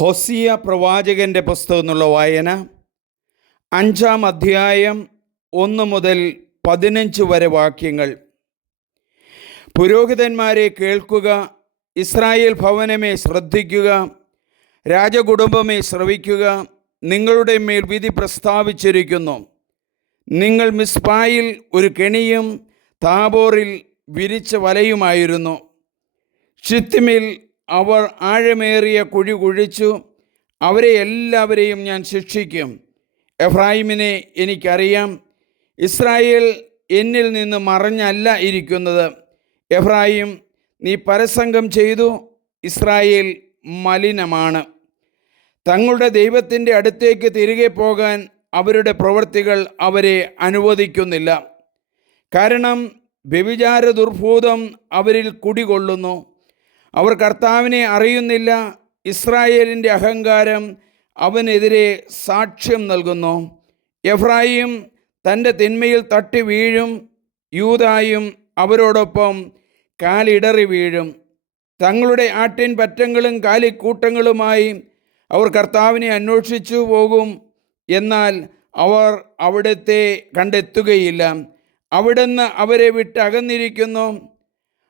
Hosea പ്രവാചകന്റെ പുസ്തകം എന്നുള്ള വായന. അഞ്ചാം അധ്യായം ഒന്ന് മുതൽ പതിനഞ്ച് വരെ വാക്യങ്ങൾ. പുരോഹിതന്മാരെ കേൾക്കുക ഇസ്രായേൽ ഭവനമേ ശ്രദ്ധിക്കുക രാജകുടുംബമേ ശ്രവിക്കുക നിങ്ങളുടെ മേൽ വിധി പ്രസ്താവിച്ചിരിക്കുന്നു. നിങ്ങൾ മിസ്പായിൽ ഒരു കെണിയും താബോറിൽ വിരിച്ച വലയുമായിരുന്നു. ഷിത്തിമിൽ അവർ ആഴമേറിയ കുഴി കുഴിച്ചു. അവരെ എല്ലാവരെയും ഞാൻ ശിക്ഷിക്കും. എഫ്രാഹിമിനെ എനിക്കറിയാം. ഇസ്രായേൽ എന്നിൽ നിന്ന് മറഞ്ഞല്ല ഇരിക്കുന്നത്. എഫ്രാഹിം നീ പരസംഗം ചെയ്തു. ഇസ്രായേൽ മലിനമാണ്. തങ്ങളുടെ ദൈവത്തിന്റെ അടുത്തേക്ക് തിരികെ പോകാൻ അവരുടെ പ്രവൃത്തികൾ അവരെ അനുവദിക്കുന്നില്ല. കാരണം വ്യഭിചാര ദുർഭൂതം അവരിൽ കുടികൊള്ളുന്നു. അവർ കർത്താവിനെ അറിയുന്നില്ല. ഇസ്രായേലിന്റെ അഹങ്കാരം അവനെതിരെ സാക്ഷ്യം നൽകുന്നു. എഫ്രായിം തന്റെ തിന്മയിൽ തട്ടി വീഴും. യൂതായും അവരോടൊപ്പം കാലിടറി വീഴും. തങ്ങളുടെ ആട്ടിൻ പറ്റങ്ങളും കാലിക്കൂട്ടങ്ങളുമായി അവർ കർത്താവിനെ അന്വേഷിച്ചു പോകും. എന്നാൽ അവർ അവിടുത്തെ കണ്ടെത്തുകയില്ല. അവിടുന്ന് അവരെ വിട്ട് അകന്നിരിക്കുന്നു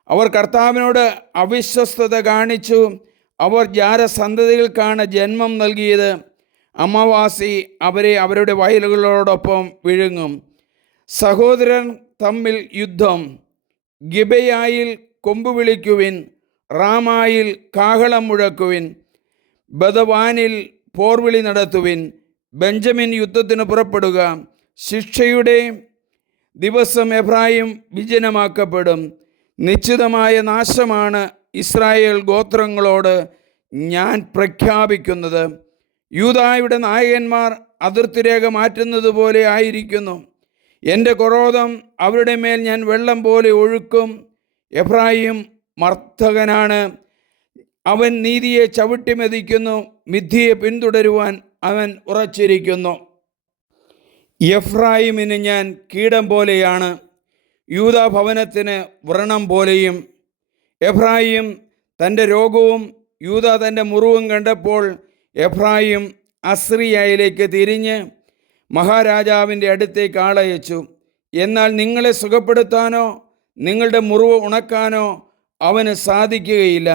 അവർ കർത്താവിനോട് അവിശ്വസ്തത കാണിച്ചു. അവർ ജാരസന്തതികൾക്കാണ് ജന്മം നൽകിയത്. അമാവാസി അവരെ അവരുടെ വയലുകളോടൊപ്പം വിഴുങ്ങും. സഹോദരൻ തമ്മിൽ യുദ്ധം. ഗിബയായിൽ കൊമ്പ് വിളിക്കുവിൻ. റാമായിൽ കാഹളം മുഴക്കുവിൻ. ബദവാനിൽ പോർവിളി നടത്തുവിൻ. ബെഞ്ചമിൻ യുദ്ധത്തിന് പുറപ്പെടുക. ശിക്ഷയുടെ ദിവസം എബ്രാഹിം വിജനമാക്കപ്പെടും. നിശ്ചിതമായ നാശമാണ് ഇസ്രായേൽ ഗോത്രങ്ങളോട് ഞാൻ പ്രഖ്യാപിക്കുന്നത്. യൂതായുടെ നായകന്മാർ അതിർത്തി രേഖ മാറ്റുന്നത് പോലെ ആയിരിക്കുന്നു. എന്റെ ക്രോധം അവരുടെ മേൽ ഞാൻ വെള്ളം പോലെ ഒഴുക്കും. എഫ്രായിം മർത്തകനാണ്. അവൻ നീതിയെ ചവിട്ടിമെതിക്കുന്നു. മിഥ്യയെ പിന്തുടരുവാൻ അവൻ ഉറച്ചിരിക്കുന്നു. എഫ്രായിമിന് ഞാൻ കീടം പോലെയാണ്. യൂതാ ഭവനത്തിന് വ്രണം പോലെയും എഫ്രായിം തന്റെ രോഗവും യൂത തന്റെ മുറിവും കണ്ടപ്പോൾ എഫ്രായിം അസ്രിയയിലേക്ക് തിരിഞ്ഞ് മഹാരാജാവിന്റെ അടുത്തേക്ക് ആളയച്ചു. എന്നാൽ നിങ്ങളെ സുഖപ്പെടുത്താനോ നിങ്ങളുടെ മുറിവ് ഉണക്കാനോ അവന് സാധിക്കുകയില്ല.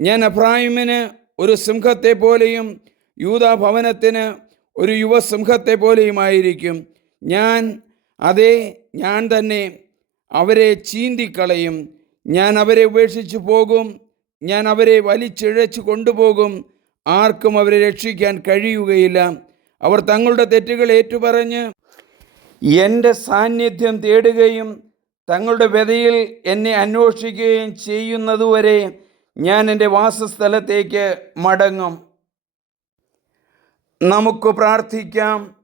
ഞാൻ എഫ്രായിമിന് ഒരു സിംഹത്തെ പോലെയും യൂതാ ഭവനത്തിന് ഒരു യുവസിംഹത്തെ പോലെയുമായിരിക്കും. ഞാൻ അതേ ഞാൻ തന്നെ അവരെ ചീന്തിക്കളയും. ഞാൻ അവരെ ഉപേക്ഷിച്ചു പോകും. ഞാൻ അവരെ വലിച്ചിഴച്ചു കൊണ്ടുപോകും. ആർക്കും അവരെ രക്ഷിക്കാൻ കഴിയുകയില്ല. അവർ തങ്ങളുടെ തെറ്റുകൾ ഏറ്റുപറഞ്ഞ് എന്റെ സാന്നിധ്യം തേടുകയും തങ്ങളുടെ വ്യതയിൽ എന്നെ അന്വേഷിക്കുകയും ചെയ്യുന്നതുവരെ ഞാൻ എന്റെ വാസസ്ഥലത്തേക്ക് മടങ്ങും. നമുക്ക് പ്രാർത്ഥിക്കാം.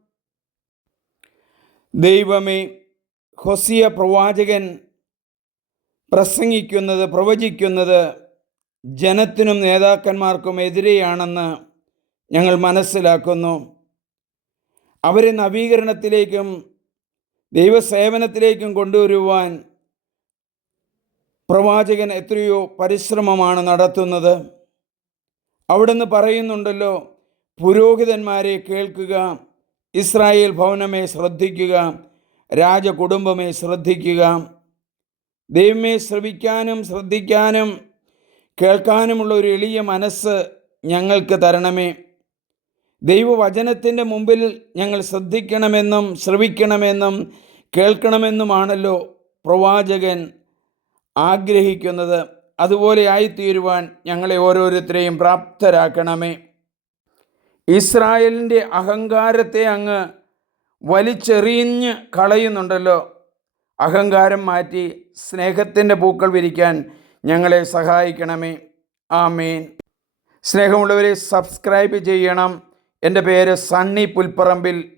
ദൈവമേ ഹൊസിയ പ്രവാചകൻ പ്രസംഗിക്കുന്നത് പ്രവചിക്കുന്നത് ജനത്തിനും നേതാക്കന്മാർക്കും എതിരെയാണെന്ന് ഞങ്ങൾ മനസ്സിലാക്കുന്നു. അവരെ നവീകരണത്തിലേക്കും ദൈവസേവനത്തിലേക്കും കൊണ്ടുവരുവാൻ പ്രവാചകൻ എത്രയോ പരിശ്രമമാണ് നടത്തുന്നത്. അവിടുന്ന് പറയുന്നുണ്ടല്ലോ പുരോഹിതന്മാരെ കേൾക്കുക ഇസ്രായേൽ ഭവനമേ ശ്രദ്ധിക്കുക രാജകുടുംബമേ ശ്രദ്ധിക്കുക. ദൈവമേ ശ്രവിക്കാനും ശ്രദ്ധിക്കാനും കേൾക്കാനുമുള്ള ഒരു എളിയ മനസ്സ് ഞങ്ങൾക്ക് തരണമേ. ദൈവവചനത്തിന്റെ മുമ്പിൽ ഞങ്ങൾ ശ്രദ്ധിക്കണമെന്നും ശ്രവിക്കണമെന്നും കേൾക്കണമെന്നുമാണല്ലോ പ്രവാചകൻ ആഗ്രഹിക്കുന്നത്. അതുപോലെ ആയിത്തീരുവാൻ ഞങ്ങളെ ഓരോരുത്തരെയും പ്രാപ്തരാക്കണമേ. ഇസ്രായേലിന്റെ അഹങ്കാരത്തെ അങ്ങ് വലിച്ചെറിഞ്ഞ് കളയുന്നുണ്ടല്ലോ. അഹങ്കാരം മാറ്റി സ്നേഹത്തിന്റെ പൂക്കൾ വിരിക്കാൻ ഞങ്ങളെ സഹായിക്കണമേ. ആ മീൻ സ്നേഹമുള്ളവരെ സബ്സ്ക്രൈബ് ചെയ്യണം. എന്റെ പേര് സണ്ണി പുൽപ്പറമ്പിൽ.